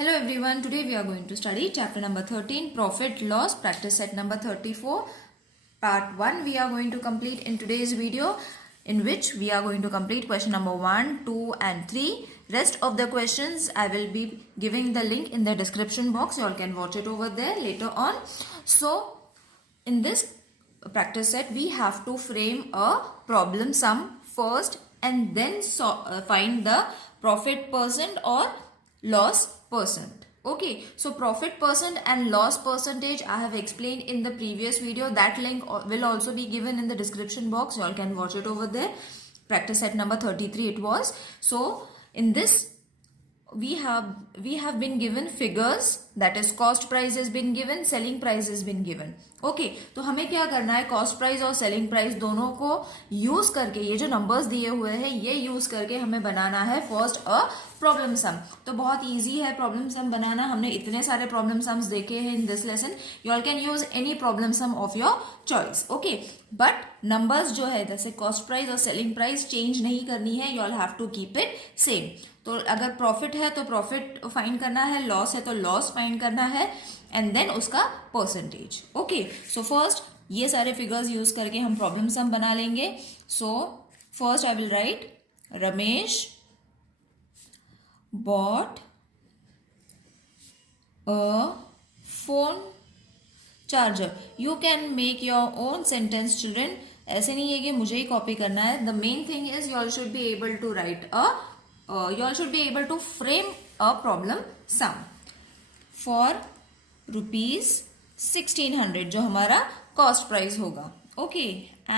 Hello everyone, today we are going to study chapter number 13, Profit Loss, practice set number 34. Part 1 we are going to complete in today's video, in which we are going to complete question number 1, 2 and 3. Rest of the questions I will be giving the link in the description box. You all can watch it over there later on. So in this practice set we have to frame a problem sum first and then find the profit percent or loss percent. Okay, so profit percent and loss percentage I have explained in the previous video. That link will also be given in the description box. You all can watch it over there. Practice set number 33 it was. So in this we have been given figures, that is cost price has been given, selling price has been given. Okay तो हमें क्या करना है, cost price और selling price दोनों को use करके, ये जो नंबर्स दिए हुए हैं ये यूज करके हमें बनाना है फर्स्ट अ प्रॉब्लम सम. तो बहुत इजी है प्रॉब्लम सम बनाना. हमने इतने सारे प्रॉब्लम सम्स देखे हैं in this lesson. You all can use any problem sum of your choice. Okay, but numbers जो है जैसे कॉस्ट प्राइस और सेलिंग प्राइस चेंज नहीं करनी है. You all have to keep it same. तो अगर प्रॉफिट है तो प्रॉफिट फाइंड करना है, लॉस है तो लॉस फाइंड करना है, एंड देन उसका परसेंटेज. ओके, सो फर्स्ट ये सारे फिगर्स यूज करके हम प्रॉब्लम सम बना लेंगे. So first I will write Ramesh bought a phone charger. You can make your own sentence children. ऐसे नहीं है कि मुझे ही कॉपी करना है. The main thing is you all should be able to write you all should be able to frame a problem sum for rupees 1600 जो हमारा cost price होगा. Okay,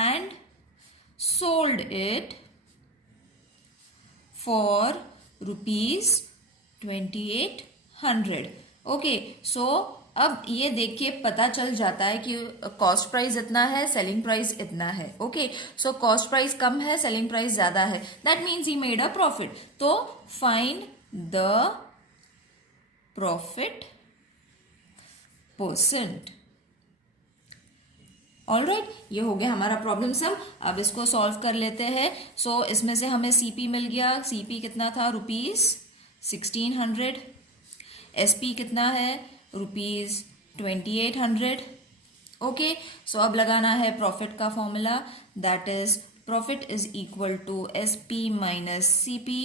and sold it for rupees 2800. Okay, so अब ये देखिए पता चल जाता है कि कॉस्ट प्राइस इतना है, सेलिंग प्राइस इतना है. ओके, सो कॉस्ट प्राइस कम है, सेलिंग प्राइस ज्यादा है. That means he made a profit. तो find the profit percent. Alright, ये हो गया हमारा प्रॉब्लम सम. अब इसको सॉल्व कर लेते हैं. सो इसमें से हमें सीपी मिल गया. सीपी कितना था, रुपीज 1600. एसपी कितना है, रुपीज 2800. ओके, सो अब लगाना है प्रॉफिट का formula. That is profit is equal to SP minus CP.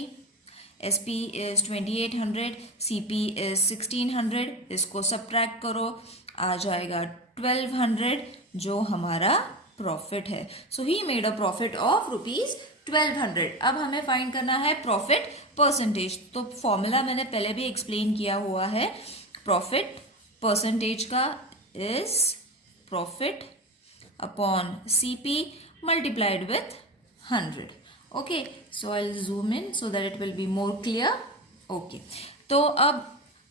SP is 2800, CP is 1600. इसको सब्ट्रैक्ट करो, आ जाएगा 1200 जो हमारा प्रॉफिट है. So he made a profit of rupees 1200. अब हमें फाइंड करना है प्रॉफिट परसेंटेज. तो फॉर्मूला मैंने पहले भी एक्सप्लेन किया हुआ है. प्रॉफिट परसेंटेज का is profit upon CP multiplied with 100. Okay, so I will zoom in so that it will be more clear. Okay, तो अब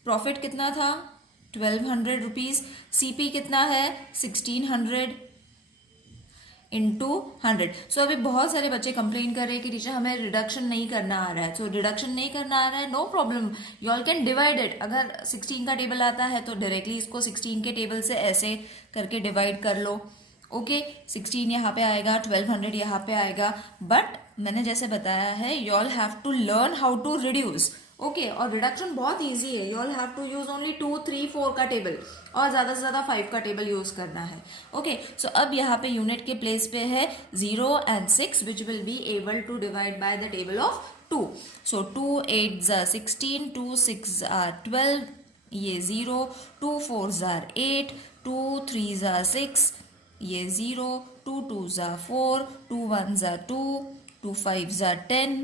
प्रॉफिट कितना था, 1200 रुपीज. सीपी कितना है, 1600 इंटू 100. सो अभी बहुत सारे बच्चे कंप्लेन कर रहे हैं कि टीचर हमें रिडक्शन नहीं करना आ रहा है. सो रिडक्शन नहीं करना आ रहा है, no problem, you all can divide it. अगर 16 का टेबल आता है तो डायरेक्टली इसको 16 के टेबल से ऐसे करके डिवाइड कर लो. ओके, 16 यहाँ पे आएगा, 1200 यहाँ पे आएगा. बट मैंने जैसे बताया है, you all have to learn how to reduce. Okay, और रिडक्शन बहुत इजी है. You all have to use only 2, 3, 4 का टेबल और ज्यादा से ज्यादा 5 का टेबल यूज करना है. ओके, सो अब यहाँ पे यूनिट के प्लेस पे है 0 and 6 which will be able to divide by the table of 2. So 2 8s are 16, 2 6s are 12, ये 0, 2 4s are 8, 2 3s are 6, ये 0, 2 2s are 4, 2 1s are 2, 2 5s are 10,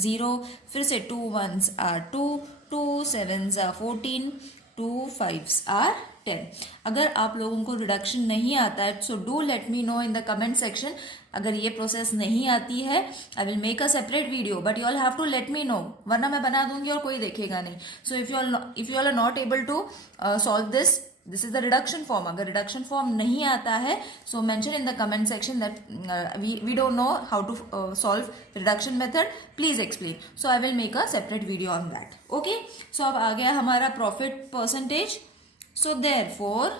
0, फिर से 2 1s are 2, 2 7s are 14, 2 5s are 10. अगर आप लोगों को reduction नहीं आता है so do let me know in the comment section. अगर ये प्रोसेस नहीं आती है I will make a separate video, but you all have to let me know, वरना मैं बना दूंगी और कोई देखेगा नहीं. So if you all are not able to solve this is the reduction form. अगर रिडक्शन फॉर्म नहीं आता है so mention in the comment section that we don't know how to solve reduction method, please explain. So I will make a separate video on that. Okay, so अब आ गया हमारा profit percentage. So therefore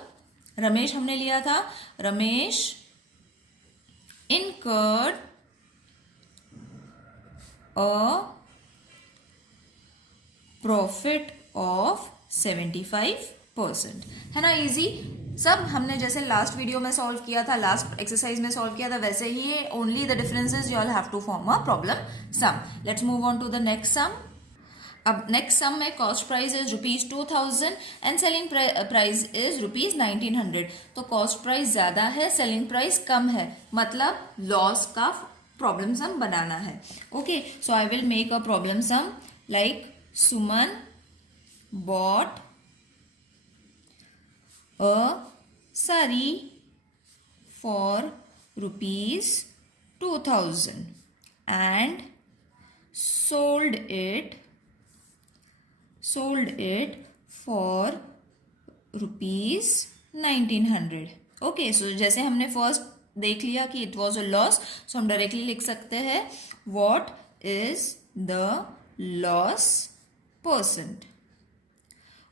Ramesh हमने लिया था, Ramesh incurred a profit of 75%, है ना easy. सब हमने जैसे लास्ट वीडियो में सॉल्व किया था, लास्ट एक्सरसाइज में सॉल्व किया था, वैसे ही only the difference is you all have to form a problem sum. Let's move on to the next sum. अब नेक्स्ट सम में cost price is ₹2000 and selling price is ₹1900। तो cost price ज्यादा है, selling price कम है, मतलब loss का problem sum बनाना है। Okay, so I will make a problem sum like Suman bought a sari for ₹2000 and sold it for ₹1900। Okay, so जैसे हमने फर्स्ट देख लिया कि it was a loss, so हम डायरेक्टली लिख सकते हैं what is the loss percent.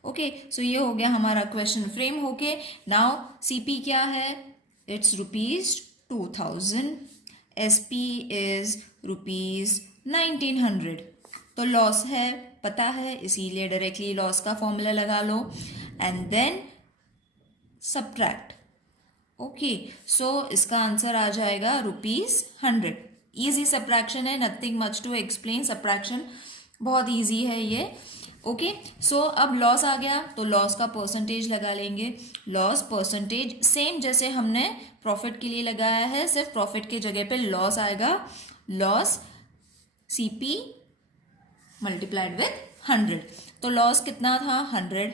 Okay, so ये हो गया हमारा क्वेश्चन फ्रेम होके। नाउ सीपी क्या है, इट्स ₹2000, एसपी इज ₹1900। तो लॉस है, पता है, इसीलिए डायरेक्टली लॉस का फॉर्मूला लगा लो and then subtract. Okay, so इसका आंसर आ जाएगा ₹100। इजी सब्ट्रैक्शन है, nothing much to explain, subtraction बहुत इजी है ये। ओके, सो अब लॉस आ गया तो लॉस का परसेंटेज लगा लेंगे। लॉस परसेंटेज सेम जैसे हमने प्रॉफिट के लिए लगाया है, सिर्फ प्रॉफिट की जगह पे लॉस आएगा। Loss CP multiplied with 100। तो लॉस कितना था 100,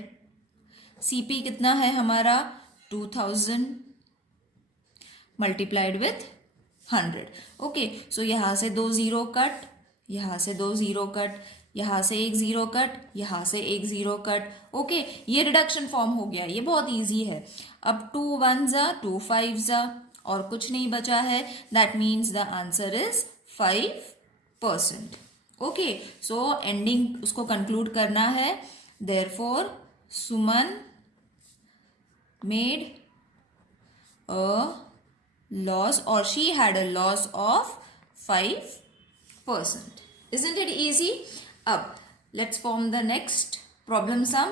सीपी कितना है हमारा 2000 मल्टीप्लाइड विथ 100। ओके, सो यहां से 2 जीरो कट, यहां से 2 जीरो कट, यहां से 1 जीरो कट, यहां से 1 जीरो कट। ओके, ये रिडक्शन फॉर्म हो गया, ये बहुत इजी है। अब 2 1 जा 2 5 जा और कुछ नहीं बचा है, that means the answer is 5%। Okay, so ending उसको कंक्लूड करना है। Therefore Suman made a loss or she had a loss of 5%. Isn't it easy? Up, let's form the next problem sum.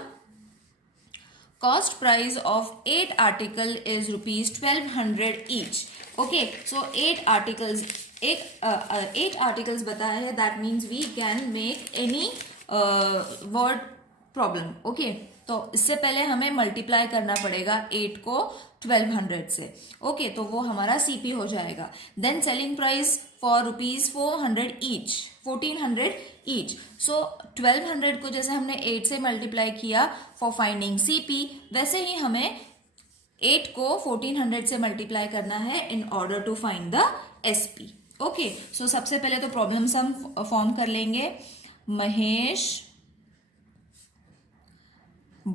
Cost price of 8 article is ₹1200 each. Okay, so 8 articles, 8 articles बताया है, that means we can make any word problem. Okay, तो इससे पहले हमें multiply करना पड़ेगा 8 को 1200 से। ओके, तो वो हमारा सीपी हो जाएगा। Then selling price for ₹400 each, 1400 each. So 1200 को जैसे हमने 8 से मल्टीप्लाई किया फॉर फाइंडिंग सीपी, वैसे ही हमें 8 को 1400 से मल्टीप्लाई करना है in order to find the SP. Okay, so सबसे पहले तो प्रॉब्लम सम फॉर्म कर लेंगे। Mahesh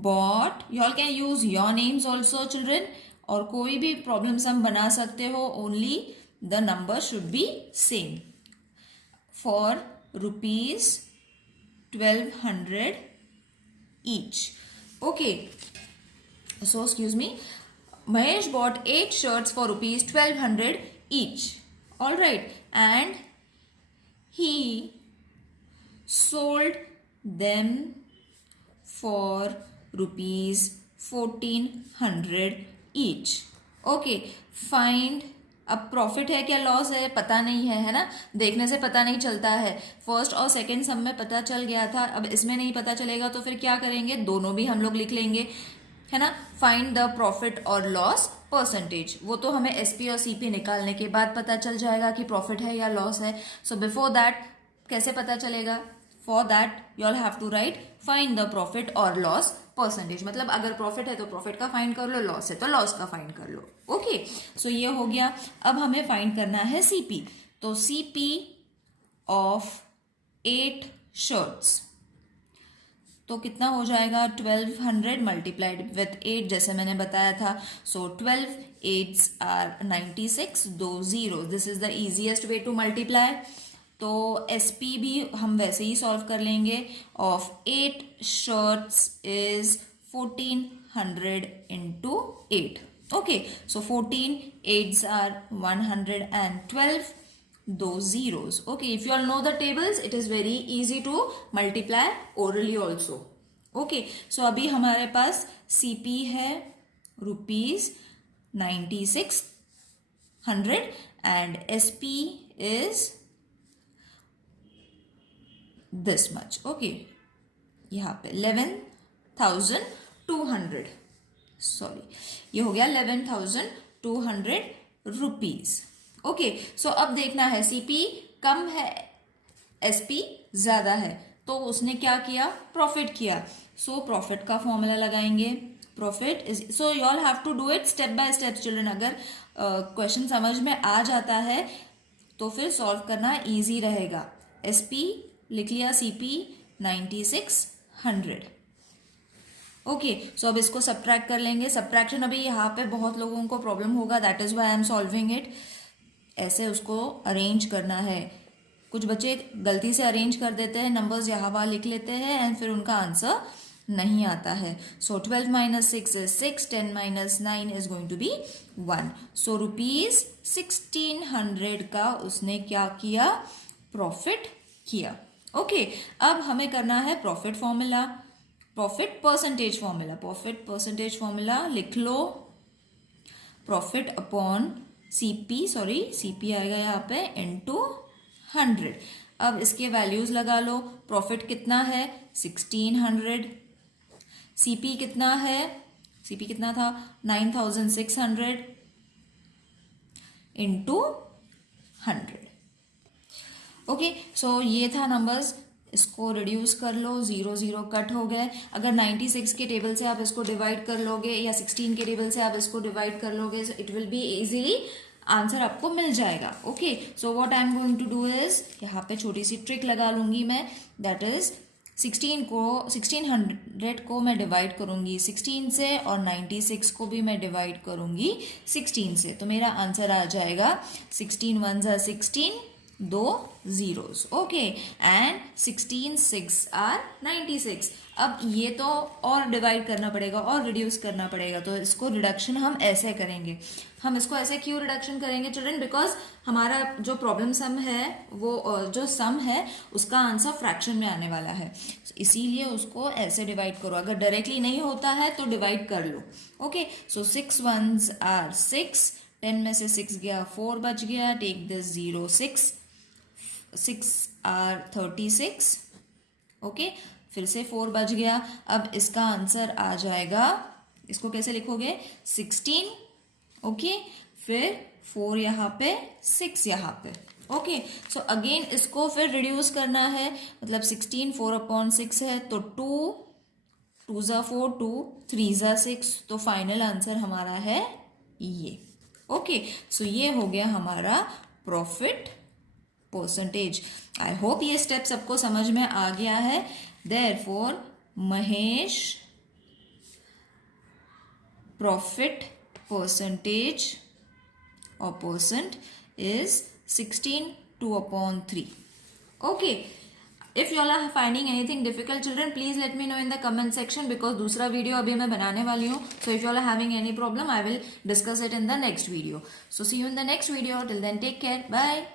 bought, you all can use your names also children, और कोई भी प्रॉब्लम सम बना सकते हो, only the number should be same. For ₹1200 each. Okay, so excuse me, Mahesh bought 8 shirts for ₹1200 each. All right, and he sold them for ₹1400 each. Okay, find, अब profit है क्या loss है पता नहीं है, है ना, देखने से पता नहीं चलता है। फर्स्ट और सेकंड सम में पता चल गया था, अब इसमें नहीं पता चलेगा तो फिर क्या करेंगे, दोनों भी हम लोग लिख लेंगे, है ना। फाइंड द प्रॉफिट और लॉस परसेंटेज, वो तो हमें एसपी और सीपी निकालने के बाद पता चल जाएगा कि प्रॉफिट है या लॉस है। सो बिफोर दैट कैसे पता चलेगा, for that you all have to write find the profit और लॉस परसेंटेज। मतलब अगर प्रॉफिट है तो प्रॉफिट का फाइंड कर लो, लॉस है तो लॉस का फाइंड कर लो। ओके, सो ये हो गया। अब हमें फाइंड करना है सीपी। तो सीपी ऑफ 8 शर्ट्स, तो कितना हो जाएगा 1200 मल्टीप्लाइड विथ 8 जैसे मैंने बताया था। So 12 8s are 96, 2 0, this is the easiest way to multiply. तो एसपी भी हम वैसे ही सॉल्व कर लेंगे। Of 8 shirts is 1400 into 8। Okay, so 14 8s are 112, 2 zeros. Okay, if you all know the tables, it is very easy to multiply orally also. Okay, so अभी हमारे पास सीपी है ₹9600 and SP is this much. Okay, यहाँ पे 11,200, sorry ये हो गया 11,200 rupees. Okay, so अब देखना है सीपी कम है एसपी ज्यादा है, तो उसने क्या किया, प्रॉफिट किया. सो प्रॉफिट का फॉर्मूला लगाएंगे. Profit is, so you all have to do it step by step children. अगर क्वेश्चन समझ में आ जाता है तो फिर सॉल्व करना इजी रहेगा. एसपी लिख लिया, सीपी 9600. ओके, सो अब इसको सब्ट्रैक्ट कर लेंगे. सब्ट्रैक्शन अभी यहाँ पे बहुत लोगों को प्रॉब्लम होगा, that is why I am solving it. ऐसे उसको अरेंज करना है. कुछ बच्चे गलती से अरेंज कर देते हैं, नंबर्स यहाँ वहाँ लिख लेते हैं एंड फिर उनका आंसर नहीं आता है. सो 12 minus 6 is 6, 10 minus 9 is going to be 1. सो ₹1600 का उसने क्या किया, प्रॉफिट किया. ओके, अब हमें करना है profit formula, profit percentage formula. Profit percentage formula लिख लो. Profit upon CP, sorry CP आएगा यहाँ पे इनटू 100. अब इसके वैल्यूज लगा लो. प्रॉफिट कितना है 1600, सीपी कितना है, सीपी कितना था 9600 इंटू 100. ओके, सो ये था नंबर्स. इसको रिड्यूस कर लो, 0 0 कट हो गए. अगर 96 के टेबल से आप इसको डिवाइड कर लोगे या 16 के टेबल से आप इसको डिवाइड कर लोगे, it will be easily answer आपको मिल जाएगा. Okay, so what I am going to do is, यहाँ पे छोटी सी ट्रिक लगा लूंगी मैं. दैट इज 1600 को मैं डिवाइड करूंगी 16 से और 96 को भी मैं डिवाइड करूंगी 16 से. तो मेरा आंसर आ जाएगा 16 1s are 16, 2 zeros. Okay, and 16 6 are 96. अब ये तो और डिवाइड करना पड़ेगा और रिड्यूस करना पड़ेगा, तो इसको रिडक्शन हम ऐसे करेंगे. हम इसको ऐसे क्यों रिडक्शन करेंगे चिल्ड्रन, बिकॉज हमारा जो प्रॉब्लम सम है वो जो सम है उसका आंसर फ्रैक्शन में आने वाला है, इसीलिए उसको ऐसे डिवाइड करो. अगर डायरेक्टली नहीं होता है तो डिवाइड कर लो. ओके, सो 6 1s are 6, 10 में से 6 गया 4 बच गया. Take this 0 6 are 36. ओके, फिर से 4 बच गया. अब इसका आंसर आ जाएगा, इसको कैसे लिखोगे 16. ओके, फिर 4 यहाँ पे 6 यहाँ पे. ओके, सो अगेन इसको फिर रिड्यूस करना है, मतलब 16 4/6 है तो 2 2s are 4, 2 3s are 6. तो फाइनल आंसर हमारा है ये. ओके, सो ये हो गया हमारा प्रॉफिट परसेंटेज. आई होप ये स्टेप सबको समझ में आ गया है. Therefore Mahesh profit percentage or percent is 16 2/3. Okay, if you all are finding anything difficult children, please let me know in the comment section, because दूसरा वीडियो अभी मैं बनाने वाली हूँ. So if you all are having any problem, I will discuss it in the next video. So see you in the next video. Till then, take care. Bye.